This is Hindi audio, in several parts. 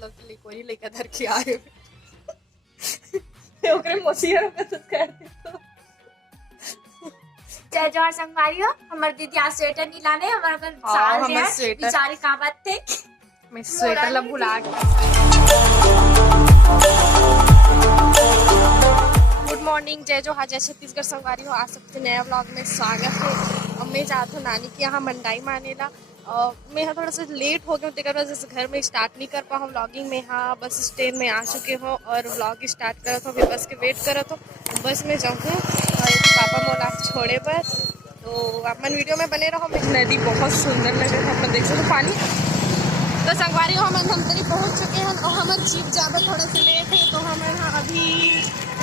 लोग के लिए कोई लेकर धर के आए ओकरे मोसिया रुपए कर दे जय जोहर संगवारी हो हमार दीदी आज स्वेटर नहीं लाने हमारा अपन साल हमर है स्वेटर। बेचारे का बात थे मैं स्वेटर ला भुला गुड मॉर्निंग जय जोहार जय छत्तीसगढ़ संगवारी हो। आज सबसे नया व्लॉग में स्वागत है। अब मैं जात हूँ नानी के यहाँ मंडाई माने ला। मैं यहाँ थोड़ा सा लेट हो गया तेकर वजह से घर में स्टार्ट नहीं कर पाऊँ व्लॉगिंग में। यहाँ बस स्टैंड में आ चुके हो और व्लॉग स्टार्ट करत हो। फिर बस के वेट करत हो बस में जाऊँ और पापा मोला छोड़े पर तो अपन वीडियो में बने रहो। नदी बहुत सुंदर लगे अपन देख सकते पानी। तो संगवारी हो हम तरी पहुँच चुके हैं और हमारे जीप जाबे थोड़ा सा लेट है तो हम यहाँ अभी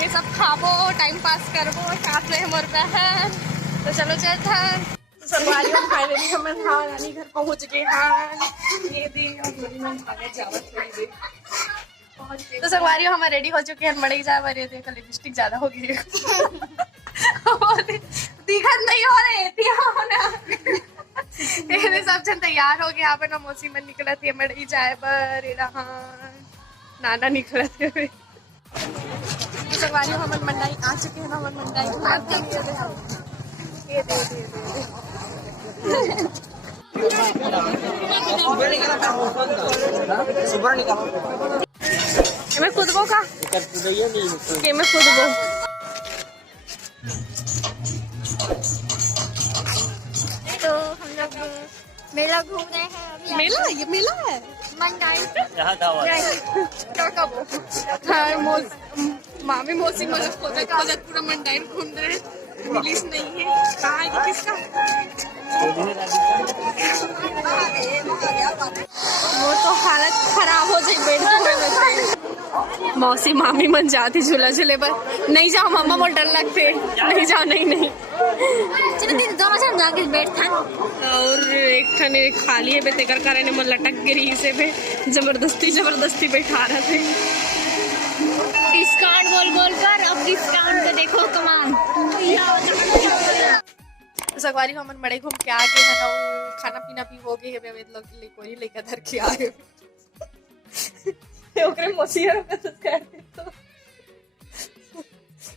ये सब खाबो टाइम पास करबो साथ में हमारे बहन। तो चलो चलता तो संगवारी हो फाइनली हम नानी घर पहुँच गए हैं। ये तो संगवारी हो हम रेडी हो चुके हैं मड़ई जा रहे थे लिपस्टिक ज्यादा हो गई दिखत नहीं हो रहे तेरे सब जन तैयार हो गया पर मौसी में निकला थी मड़ई जाए पर नाना निकला थे संगवारी हो हम मंडाई आ चुके हैं हम मंडाई ये मैं खुदबो का के मैं खुदबो तो हम लोग मेला घूम रहे हैं अभी मेला ये मेला है मंडाई क्या कबो हाँ मामी मौसी मुझे खोजत पूरा मंडाई घूम रहे पुलिस नहीं है कहाँ है किसका वो तो हालत खराब हो जाए बेड मौसी मामी मन जाती झूला झूले पर नहीं जाओ मम्मा बहुत डर लगते नहीं जाओ नहीं चलो दिन दोनों जन जाके बैठा और एक ठने खाली है बेतेकर कारण मन लटक गिरी इसे पे जबरदस्ती बैठा रहे थे। डिस्काउंट बोल कर अब डिस्काउंट का देखो कमान सगवारी को हमन बड़े घूम के आ गए हैं ना खाना पीना भी हो गए है लोग ले कोई लेकर धर के आए ओकरे मोसिया रुपए कर दे तो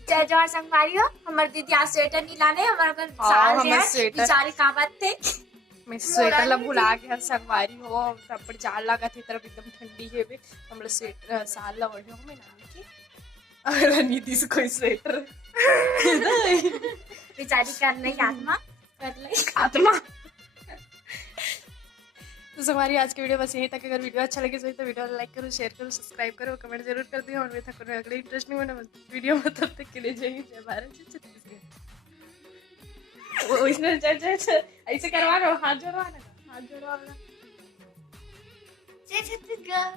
जय जोहर संगवारी हो हमार दीदी आज स्वेटर नहीं लाने हमारा अपन साल है बेचारे का बात थे मैं स्वेटर ला भुला गया संगवारी हो सब पर जाड़ लगा थी तरफ एकदम ठंडी है बे हम स्वेटर साल ला ओढ़े हो मैं नानी की और नीति से कोई स्वेटर बेचारी कर नहीं आत्मा कर ले आत्मा। तो हमारी आज की वीडियो बस यही तक। अगर वीडियो अच्छा लगे तो वीडियो लाइक करो शेयर करो सब्सक्राइब करो कमेंट जरूर कर दियो और मैं अगले इंटरेस्टिंग वीडियो में तब तक के लिए जय भारत जय छत्तीसगढ़। वो इसने ऐसे करवा रहा हाथ जोड़वा जय छत्तीसगढ़।